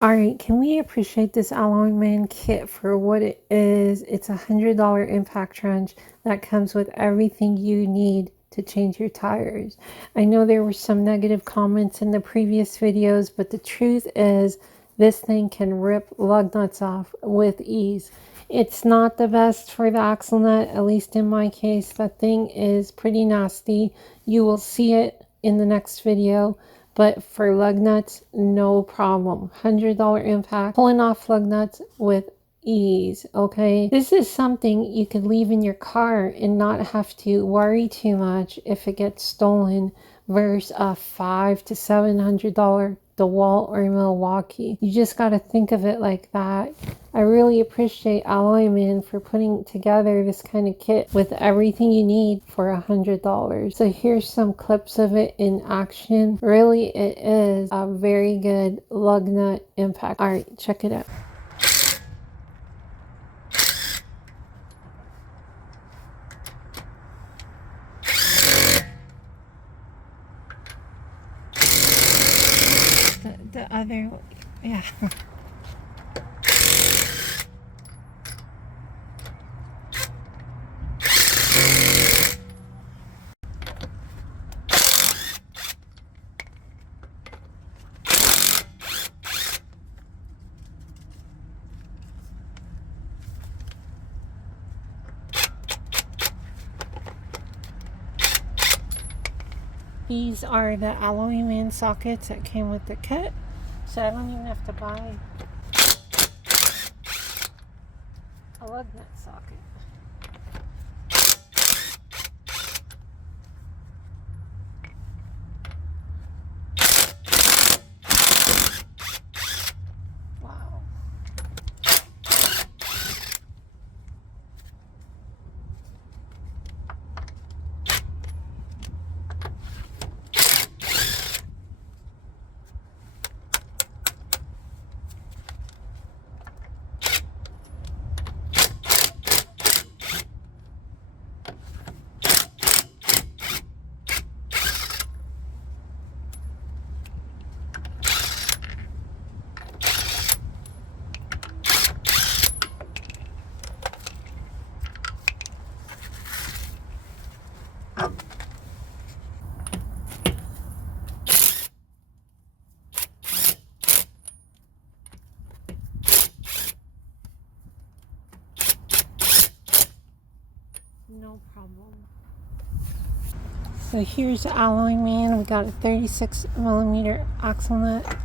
Alright, can we appreciate this Alloyman kit for what it is? It's $100 impact wrench that comes with everything you need to change your tires. I know there were some negative comments in the previous videos, but the truth is this thing can rip lug nuts off with ease. It's not the best for the axle nut, at least in my case. That thing is pretty nasty. You will see it in the next video. But for lug nuts, no problem. $100 impact, pulling off lug nuts with ease, okay? This is something you could leave in your car and not have to worry too much if it gets stolen versus a $500 to $700 DeWalt or Milwaukee. You just got to think of it like that. I really appreciate Alloyman for putting together this kind of kit with everything you need for $100. So here's some clips of it in action. Really, it is a very good lug nut impact. All right, check it out. The other, yeah. These are the Alloyman sockets that came with the kit, so I don't even have to buy a lug nut socket. Wow. No problem. So here's the Alloyman. We got a 36mm axle nut.